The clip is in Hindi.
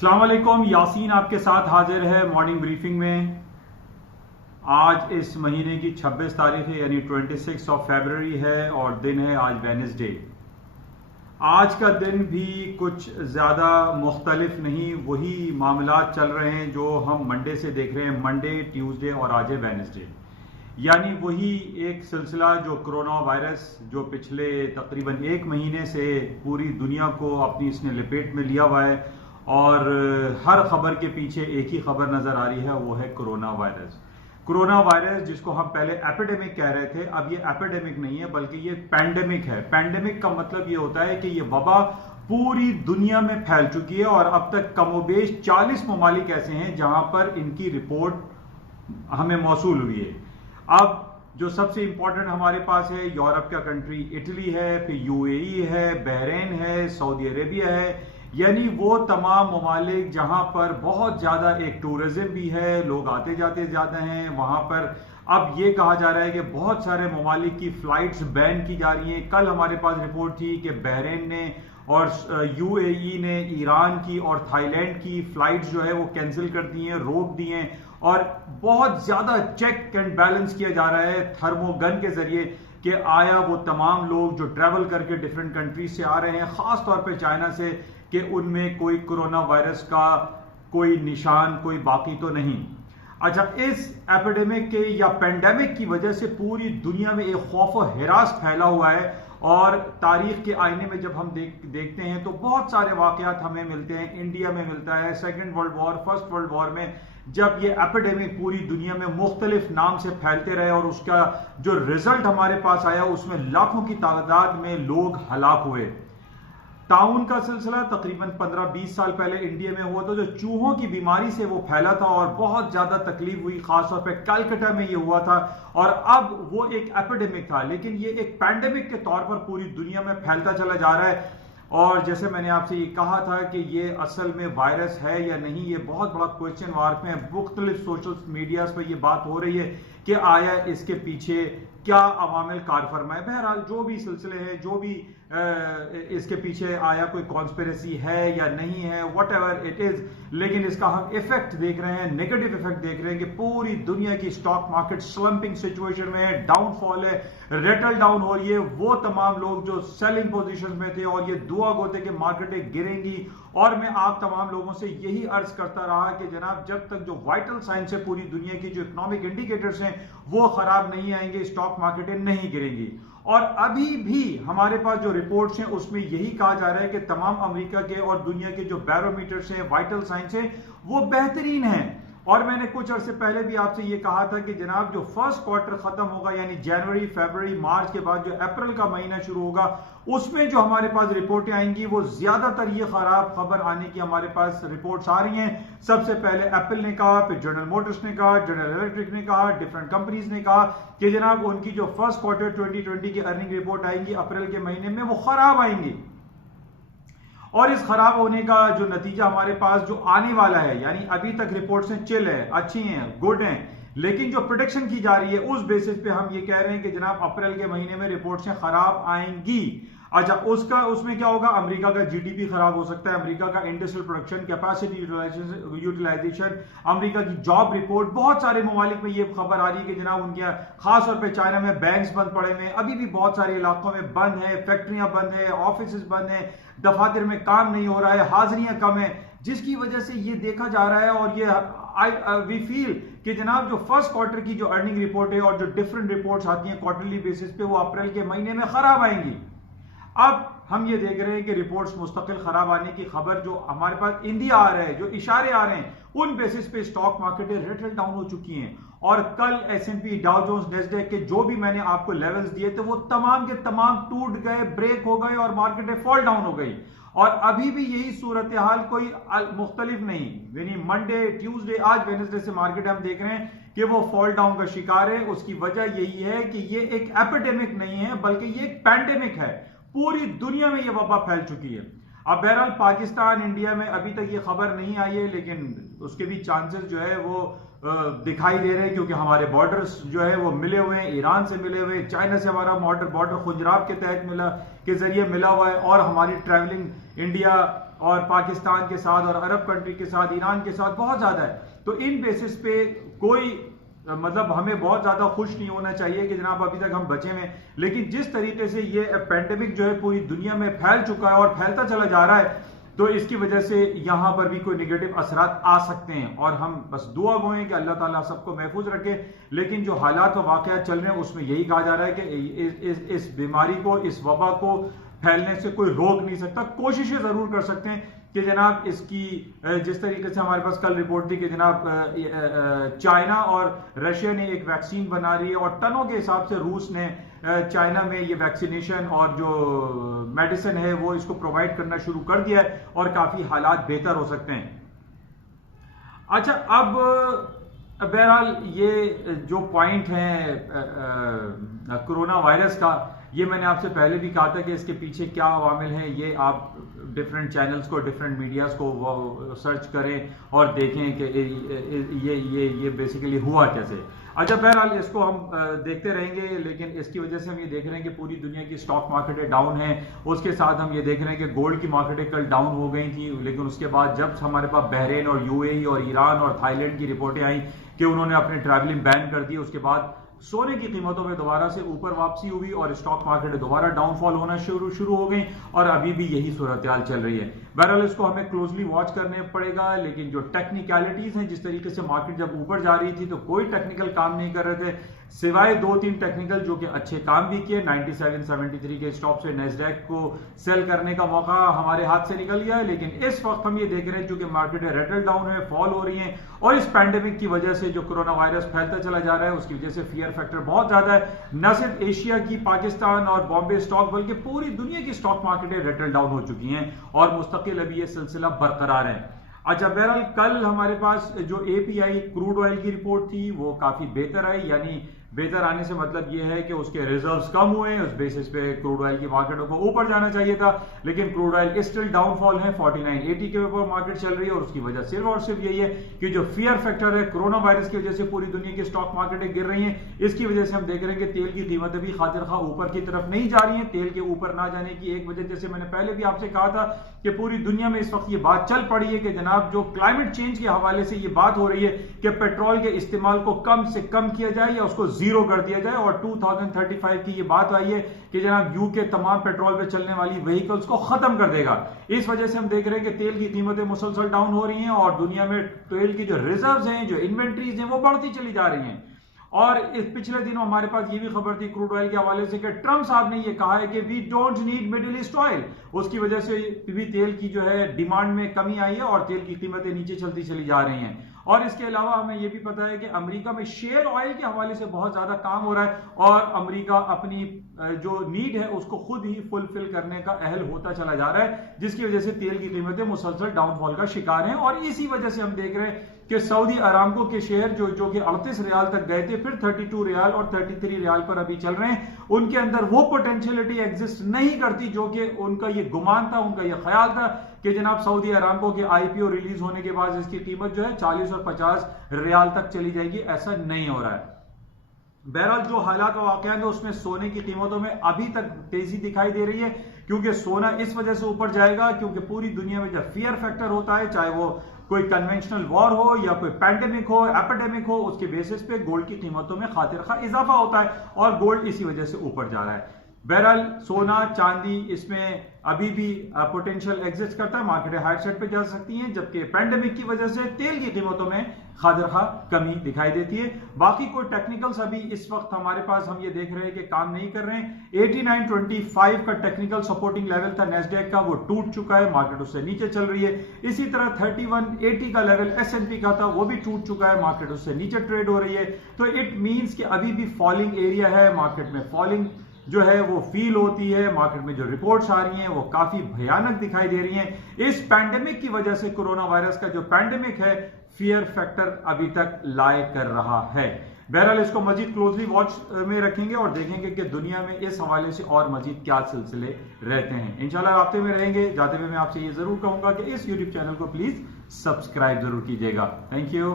अस्सलाम वालेकुम, यासीन आपके साथ हाजिर है मॉर्निंग ब्रीफिंग में। आज इस महीने की 26 तारीख है यानी 26 ऑफ फरवरी है और दिन है आज वेडनेसडे। आज का दिन भी कुछ ज़्यादा मुख्तलिफ नहीं, वही मामलात चल रहे हैं जो हम मंडे से देख रहे हैं। मंडे, ट्यूसडे और आज है वेडनेसडे, यानी वही एक सिलसिला जो कोरोना वायरस जो पिछले तकरीबन एक महीने से पूरी दुनिया को अपनी इसने लपेट में लिया हुआ है और हर खबर के पीछे एक ही खबर नजर आ रही है, वो है कोरोना वायरस। कोरोना वायरस जिसको हम पहले एपिडेमिक कह रहे थे, अब ये एपिडेमिक नहीं है बल्कि ये पैंडेमिक है। पैंडेमिक का मतलब ये होता है कि ये वबा पूरी दुनिया में फैल चुकी है और अब तक कमोबेश 40 ममालिक ऐसे हैं जहां पर इनकी रिपोर्ट हमें मौसूल हुई है। अब जो सबसे इंपॉर्टेंट हमारे पास है, यूरोप का कंट्री इटली है, फिर यूएई है, बहरीन है, सऊदी अरेबिया है, यानी वो तमाम ममालिक जहां पर बहुत ज्यादा एक टूरिज्म भी है, लोग आते जाते ज्यादा हैं वहां पर। अब ये कहा जा रहा है कि बहुत सारे ममालिक की फ्लाइट्स बैन की जा रही हैं। कल हमारे पास रिपोर्ट थी कि बहरीन ने और यूएई ने ईरान की और थाईलैंड की फ्लाइट्स जो है वो कैंसिल कर दी हैं, रोक दी हैं और बहुत ज्यादा चेक एंड बैलेंस किया जा रहा है थर्मोगन के जरिए कि आया वो तमाम लोग जो ट्रैवल करके डिफरेंट कंट्रीज से आ रहे हैं, खास तौर पे चाइना से, कि उनमें कोई कोरोना वायरस का कोई निशान, कोई बाकी तो नहीं। अच्छा, इस एपिडेमिक के या पेंडेमिक की वजह से पूरी दुनिया में एक खौफ और हिरास फैला हुआ है और तारीख के आईने में जब हम देखते हैं तो बहुत सारे वाकयात हमें मिलते हैं। इंडिया में मिलता है second world war, first world war में जब ये एपिडेमिक पूरी दुनिया में मुख्तलिफ नाम से फैलते रहे और उसका जो रिजल्ट हमारे पास आया उसमें लाखों की तादाद में लोग हलाक हुए। ताउन का सिलसिला तकरीबन 15-20 साल पहले इंडिया में हुआ था, जो चूहों की बीमारी से वो फैला था और बहुत ज्यादा तकलीफ हुई, खासतौर पे कलकत्ता में ये हुआ था और अब वो एक एपिडेमिक था, लेकिन ये एक पैंडेमिक के तौर पर पूरी दुनिया में फैलता चला जा रहा है। और जैसे मैंने आपसे ये कहा था कि ये असल में वायरस है या नहीं, ये बहुत बड़ा क्वेश्चन मार्क में मुख्तलिफ सोशल मीडियाज पर ये बात हो रही है कि आया इसके पीछे क्या अवामिल कार फरमाए। बहरहाल जो भी सिलसिले हैं, जो भी इसके पीछे आया कोई कॉन्स्पिरेसी है या नहीं है, वट एवर इट इज, लेकिन इसका हम इफेक्ट देख रहे हैं, नेगेटिव इफेक्ट देख रहे हैं कि पूरी दुनिया की स्टॉक मार्केट स्लंपिंग सिचुएशन में है, डाउनफॉल है, रेटल डाउन हो रही है। वो तमाम लोग जो सेलिंग पोजीशन में थे और ये दुआ गोते कि मार्केटें गिरेंगी, और मैं आप तमाम लोगों से यही अर्ज करता रहा कि जनाब जब तक जो वाइटल साइंस है पूरी दुनिया की, जो इकोनॉमिक इंडिकेटर्स हैं वो खराब नहीं आएंगे, स्टॉक मार्केटें नहीं गिरेंगी। और अभी भी हमारे पास जो रिपोर्ट्स हैं उसमें यही कहा जा रहा है कि तमाम अमेरिका के और दुनिया के जो बैरोमीटर्स हैं, वाइटल साइंस है, वो बेहतरीन हैं। और मैंने कुछ अर्से पहले भी आपसे ये कहा था कि जनाब जो फर्स्ट क्वार्टर खत्म होगा यानी जनवरी, फरवरी, मार्च के बाद जो अप्रैल का महीना शुरू होगा उसमें जो हमारे पास रिपोर्टें आएंगी वो ज्यादातर ये खराब खबर आने की हमारे पास रिपोर्ट्स आ रही हैं। सबसे पहले एप्पल ने कहा, फिर जनरल मोटर्स ने कहा, जनरल इलेक्ट्रिक ने कहा, डिफरेंट कंपनीज ने कहा कि जनाब उनकी जो फर्स्ट क्वार्टर 2020 की अर्निंग रिपोर्ट आएंगी अप्रैल के महीने में वो खराब आएंगी। और इस खराब होने का जो नतीजा हमारे पास जो आने वाला है, यानी अभी तक रिपोर्ट्स चिल है, अच्छी हैं, गुड हैं, लेकिन जो प्रोडिक्शन की जा रही है उस बेसिस पे हम ये कह रहे हैं कि जनाब अप्रैल के महीने में रिपोर्ट्स खराब आएंगी। अच्छा, उसमें क्या होगा? अमेरिका का जीडीपी खराब हो सकता है, अमेरिका का industrial production, capacity utilisation, America की जॉब रिपोर्ट, बहुत सारे ममालिक में ये खबर आ रही है कि जनाब उनके खास तौर पे चाइना में बैंक्स बंद पड़े हैं, अभी भी बहुत सारे इलाकों में बंद है, फैक्ट्रियां बंद है, ऑफिस बंद है, दफातर में काम नहीं हो रहा है, हाजिरियां कम है, जिसकी वजह से ये देखा जा रहा है। और ये वी फील कि जनाब जो फर्स्ट क्वार्टर की जो अर्निंग रिपोर्ट है और जो डिफरेंट रिपोर्ट्स आती हैं क्वार्टरली बेसिस पे वो अप्रैल के महीने में खराब आएंगी। अब हम ये देख रहे हैं कि रिपोर्ट्स मुस्तकिल खराब आने की खबर जो हमारे पास इंडिया आ रहा है, जो इशारे आ रहे हैं, उन बेसिस पे स्टॉक मार्केटें रेटल डाउन हो चुकी हैं। और कल एस&पी, डाउ जोन्स, नैस्डैक के जो भी मैंने आपको लेवल्स दिए थे वो तमाम के तमाम टूट गए, ब्रेक हो गए और मार्केटें फॉल डाउन हो गई। और अभी भी यही सूरत हाल, कोई मुख्तलिफ नहीं, यानी मंडे, ट्यूसडे, आज वेडनेसडे से मार्केट हम देख रहे हैं कि वो फॉल डाउन का शिकार है। उसकी वजह यही है कि ये एक एपिडेमिक नहीं है बल्कि ये एक पैंडेमिक है। पूरी दुनिया में ये वबा फैल चुकी है। अब बहरहाल पाकिस्तान, इंडिया में अभी तक ये खबर नहीं आई है, लेकिन उसके भी चांसेस जो है वो दिखाई दे रहे हैं क्योंकि हमारे बॉर्डर्स जो है वो मिले हुए हैं, ईरान से मिले हुए हैं, चाइना से हमारा बॉर्डर खुजराब के तहत के जरिए मिला हुआ है और हमारी ट्रैवलिंग इंडिया और पाकिस्तान के साथ और अरब कंट्री के साथ, ईरान के साथ बहुत ज्यादा है। तो इन बेसिस पे कोई मतलब हमें बहुत ज्यादा खुश नहीं होना चाहिए कि जनाब अभी तक हम बचे हैं, लेकिन जिस तरीके से ये पेंडेमिक जो है पूरी दुनिया में फैल चुका है और फैलता चला जा रहा है, तो इसकी वजह से यहां पर भी कोई नेगेटिव असरात आ सकते हैं। और हम बस दुआ गो हैं कि अल्लाह ताला सबको महफूज रखे। लेकिन जो हालात व वाकयात चल रहे हैं उसमें यही कहा जा रहा है कि इस बीमारी को, इस वबा को फैलने से कोई रोक नहीं सकता। कोशिशें जरूर कर सकते हैं कि जनाब इसकी जिस तरीके से हमारे पास कल रिपोर्ट थी कि जनाब चाइना और रशिया ने एक वैक्सीन बना रही है और टनों के हिसाब से रूस ने चाइना में ये वैक्सीनेशन और जो मेडिसिन है वो इसको प्रोवाइड करना शुरू कर दिया है और काफी हालात बेहतर हो सकते हैं। अच्छा, अब बहरहाल ये जो पॉइंट है कोरोना वायरस का, ये मैंने आपसे पहले भी कहा था कि इसके पीछे क्या अवामिल हैं। ये आप डिफरेंट चैनल्स को, डिफरेंट मीडियाज को सर्च करें और देखें कि ये बेसिकली हुआ कैसे। अच्छा, बहरहाल इसको हम देखते रहेंगे, लेकिन इसकी वजह से हम ये देख रहे हैं कि पूरी दुनिया की स्टॉक मार्केटें डाउन है। उसके साथ हम ये देख रहे हैं कि गोल्ड की मार्केटें कल डाउन हो गई थी, लेकिन उसके बाद जब हमारे पास बहरीन और यूएई और ईरान और थाईलैंड की रिपोर्टें आई कि उन्होंने अपने ट्रैवलिंग बैन कर दी, उसके बाद सोने की कीमतों में दोबारा से ऊपर वापसी हुई और स्टॉक मार्केट दोबारा डाउनफॉल होना शुरू हो गई और अभी भी यही सूरत हाल चल रही है। बहरहाल इसको हमें क्लोजली वॉच करने पड़ेगा, लेकिन जो टेक्निकलिटीज हैं, जिस तरीके से मार्केट जब ऊपर जा रही थी तो कोई टेक्निकल काम नहीं कर रहे थे, सिवाय 2-3 टेक्निकल जो कि अच्छे काम भी किए। 97-73 के स्टॉप से नेस्डैक को सेल करने का मौका हमारे हाथ से निकल गया है, लेकिन इस वक्त हम ये देख रहे हैं क्योंकि मार्केटें रेटल डाउन है, फॉल हो रही हैं और इस पैंडेमिक की वजह से जो कोरोना वायरस फैलता चला जा रहा है उसकी वजह से फियर फैक्टर बहुत ज्यादा है। न सिर्फ एशिया की, पाकिस्तान और बॉम्बे स्टॉक, बल्कि पूरी दुनिया की स्टॉक मार्केटें रेटल डाउन हो चुकी हैं और मुस्तकिल अभी ये सिलसिला बरकरार है। अच्छा, बहरहाल कल हमारे पास जो एपीआई क्रूड ऑयल की रिपोर्ट थी वो काफी बेहतर आई, यानी बेहतर आने से मतलब यह है कि उसके रिजर्व्स कम हुए, उस बेसिस पे क्रूड ऑयल की मार्केटों को ऊपर जाना चाहिए था, लेकिन क्रूड ऑयल स्टिल डाउनफॉल है। 49.80 के ऊपर मार्केट चल रही है और उसकी वजह सिर्फ और सिर्फ यही है कि जो फियर फैक्टर है कोरोना वायरस की वजह से पूरी दुनिया की स्टॉक मार्केटें गिर रही हैं। इसकी वजह से हम देख रहे हैं कि तेल की कीमतें भी खातिर खा ऊपर की तरफ नहीं जा रही हैं। तेल के ऊपर ना जाने की एक वजह, जैसे मैंने पहले भी आपसे कहा था कि पूरी दुनिया में इस वक्त ये बात चल पड़ी है कि जनाब जो क्लाइमेट चेंज के हवाले से ये बात हो रही है कि पेट्रोल के इस्तेमाल को कम से कम किया जाए या उसको जीरो कर दिया जाए, और 2035 की ये बात आई है कि जनाब यूके तमाम पेट्रोल पे चलने वाली व्हीकल्स को खत्म कर देगा। इस वजह से हम देख रहे हैं कि तेल की कीमतें मुसलसल डाउन हो रही हैं और दुनिया में तेल की जो रिजर्व्स हैं, जो इन्वेंट्रीज हैं, वो बढ़ती चली जा रही हैं। और इस पिछले दिनों हमारे पास ये भी खबर थी क्रूड ऑयल के हवाले से कि ट्रंप साहब ने ये कहा है कि we don't need middle east oil. उसकी वजह से भी तेल की जो है डिमांड में कमी आई है और तेल की कीमतें नीचे चलती चली जा रही हैं। और इसके अलावा हमें यह भी पता है कि अमेरिका में शेल ऑयल के हवाले से बहुत ज्यादा काम हो रहा है और अमेरिका अपनी जो नीड है उसको खुद ही फुलफिल करने का अहल होता चला जा रहा है, जिसकी वजह से तेल की कीमतें मुसलसल डाउनफॉल का शिकार हैं। और इसी वजह से हम देख रहे हैं कि सऊदी अरामको के शेयर जो कि 38 रियाल तक गए थे, फिर 32 रियाल और 33 रियाल पर अभी चल रहे हैं। उनके अंदर वो पोटेंशियलिटी एग्जिस्ट नहीं करती जो कि उनका ये गुमान था, उनका ये ख्याल था कि जनाब सऊदी अरामको के आईपीओ रिलीज होने के बाद इसकी कीमत जो है 40 और 50 रियाल तक चली जाएगी। ऐसा नहीं हो रहा है। बहरहाल जो हालात और वाकयात है उसमें सोने की कीमतों में अभी तक तेजी दिखाई दे रही है, क्योंकि सोना इस वजह से ऊपर जाएगा क्योंकि पूरी दुनिया में जब फियर फैक्टर होता है, चाहे वो कोई कन्वेंशनल वॉर हो या कोई पैंडेमिक हो, एपिडेमिक हो, उसके बेसिस पे गोल्ड की कीमतों में खातिर खा इजाफा होता है और गोल्ड इसी वजह से ऊपर जा रहा है। बहरहाल सोना, चांदी, इसमें अभी भी पोटेंशियल एग्जिस्ट करता है, मार्केटें हायर साइड पे जा सकती हैं, जबकि पैंडेमिक की वजह से तेल की कीमतों में खातिर खा कमी दिखाई देती है। बाकी कोई टेक्निकल्स अभी इस वक्त हमारे पास हम ये देख रहे हैं कि काम नहीं कर रहे हैं। 89.25 का टेक्निकल सपोर्टिंग लेवल था नेस्डैक का, वो टूट चुका है, मार्केट उससे नीचे चल रही है। इसी तरह 3180 का लेवल S&P का था, वो भी टूट चुका है, मार्केट उससे नीचे ट्रेड हो रही है। तो इट मींस कि अभी भी फॉलिंग एरिया है, मार्केट में फॉलिंग जो है वो फील होती है। मार्केट में जो रिपोर्ट्स आ रही हैं वो काफी भयानक दिखाई दे रही हैं। इस पैंडेमिक की वजह से कोरोना वायरस का जो पैंडेमिक है, फियर फैक्टर अभी तक लाए कर रहा है। बहरहाल इसको मजीद क्लोजली वॉच में रखेंगे और देखेंगे कि दुनिया में इस हवाले से और मजीद क्या सिलसिले रहते हैं। इंशाल्लाह राब्ते में रहेंगे। जाते हुए मैं आपसे ये जरूर कहूंगा कि इस यूट्यूब चैनल को प्लीज सब्सक्राइब जरूर कीजिएगा। Thank you.